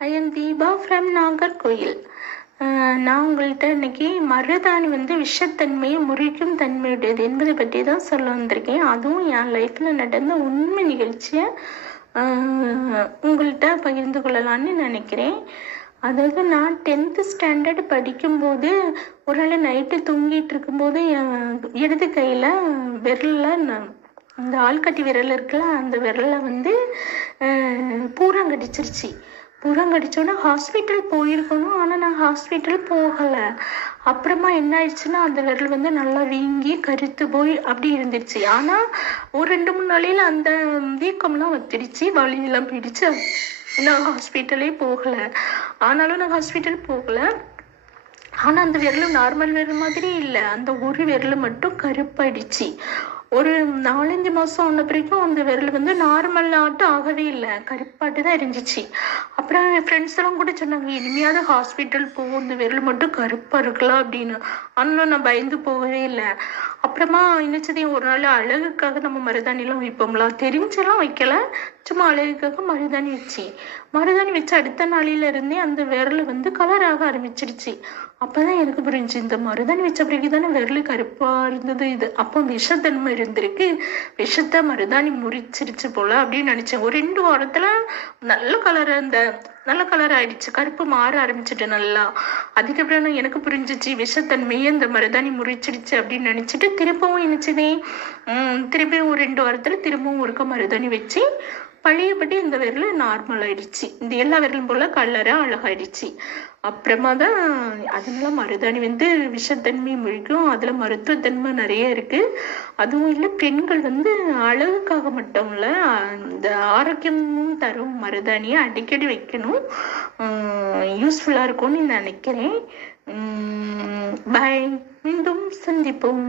I am Deepa from Nagercoil. நான் உங்கள்கிட்ட இன்னைக்கு மருதாணி விஷத்தன்மையை முறிக்கும் தன்மையுடையது என்பதை பற்றி தான் சொல்ல வந்திருக்கேன். அதுவும் என் லைஃப்பில் நடந்த உண்மை நிகழ்ச்சியை உங்கள்கிட்ட பகிர்ந்து கொள்ளலான்னு நினைக்கிறேன். அதாவது நான் 10th ஸ்டாண்டர்ட் படிக்கும்போது ஒரு நாள் நைட்டு தூங்கிட்டு இருக்கும்போது என் இடது கையில் விரலில் இந்த ஆள்கட்டி விரல் இருக்குல்ல, அந்த விரலில் பூரம் கடிச்சிருச்சு. பூரம் கடிச்சோன்னா ஹாஸ்பிட்டல் போயிருக்கணும், ஆனால் நான் ஹாஸ்பிட்டல் போகலை. அப்புறமா என்ன ஆயிடுச்சுன்னா அந்த விரல் நல்லா வீங்கி கருத்து போய் அப்படி இருந்துச்சு. ஆனால் ஒரு 2-3 நாளையில் அந்த வீக்கம்லாம் வந்துடுச்சு, வலியெல்லாம் போயிடுச்சு. நான் ஹாஸ்பிட்டலே போகலை. ஆனாலும் நான் ஹாஸ்பிட்டல் போகலை. ஆனால் அந்த விரலும் நார்மல் விரல் மாதிரி இல்லை, அந்த ஒரு விரல் மட்டும் கருப்பாயிடுச்சு. ஒரு 4-5 மாதம் ஆன பிறகும் அந்த விரல் நார்மலாட்டும் ஆகவே இல்லை, கருப்பாட்டு தான் இருந்துச்சு. அப்புறம் என் ஃப்ரெண்ட்ஸ் எல்லாம் கூட சொன்னாங்க, இனிமையாவது ஹாஸ்பிட்டல் போகும், இந்த விரல் மட்டும் கருப்பாக இருக்கலாம் அப்படின்னு. ஆனாலும் நான் பயந்து போகவே இல்லை. அப்புறமா இன்னச்சதையும் ஒரு நாள் அழகுக்காக நம்ம மருதாணிலாம் வைப்போம்லாம், தெரிஞ்செல்லாம் வைக்கல, சும்மா அழகுக்காக மருதாணி வச்சு அடுத்த நாளிலிருந்தே அந்த விரல் கலராக ஆரம்பிச்சிருச்சு. அப்போதான் எனக்கு புரிஞ்சு, இந்த மருதாணி வச்ச பிறகு தானே விரல் கருப்பாக இருந்தது. இது அப்போ விஷத்தன்மை இருந்திருக்கு, விஷத்தை மருதாணி முறிச்சிருச்சு போல அப்படின்னு நினைச்சேன். ஒரு 2 வாரத்துல நல்ல கலர் ஆயிடுச்சு, கருப்பு மாற ஆரம்பிச்சுட்டு நல்லா. அதுக்கப்புறம் எனக்கு புரிஞ்சிச்சு விஷத்தன்மையே இந்த மருதாணி முறிச்சிடுச்சு அப்படின்னு நினைச்சிட்டு திரும்பவும் என்னச்சுதே திரும்பியும் ஒரு 2 வாரத்துல திரும்பவும் ஒருக்க மருதாணி வச்சு பழையபடி இந்த விரல் நார்மல் ஆயிடுச்சு. இந்த எல்லா விரலும் போல கலராக அழகாயிடுச்சு. அப்புறமா தான் அதனால மருதாணி விஷத்தன்மை முழிக்கும், அதில் மருத்துவத்தன்மை நிறைய இருக்கு. அதுவும் இல்லை, பெண்கள் அழகுக்காக மட்டும் இல்லை, இந்த ஆரோக்கியமும் தரும் மருதாணியை அடிக்கடி வைக்கணும், யூஸ்ஃபுல்லாக இருக்கும்னு நினைக்கிறேன். பாய், மீண்டும் சந்திப்போம்.